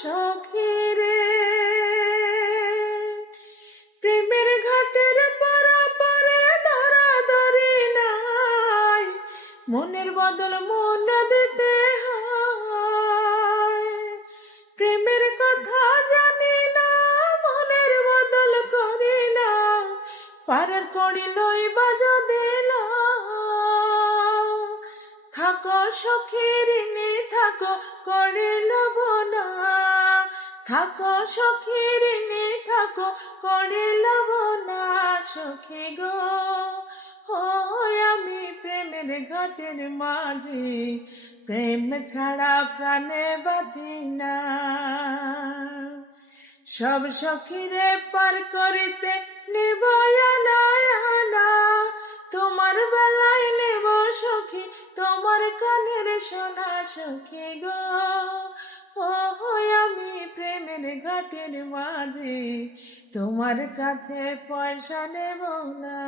সখী রে। প্রেমের ঘাটের পারাপারে ধরাধরি নাই, মনের বদল মন দিতে হয়। প্রেমের কথা জানি না, মনের বদল করি না, পারের করিলই বাজা দিল। থাকো সখী ঋণী থাকো করিল না, থাকো সখী ঋণী থাকো করিল না। সখী গো আমি প্রেমের ঘাটের মাঝি, প্রেম ছাড়া প্রাণে বাঁচি না। সব সখীরে পার করিতে নিব আনা, তোমার বেলায় নেব সখী তোমার কানের সোনা। সখী গো আমি প্রেমের ঘাটের মাঝি, তোমার কাছে পয়সা নেব না।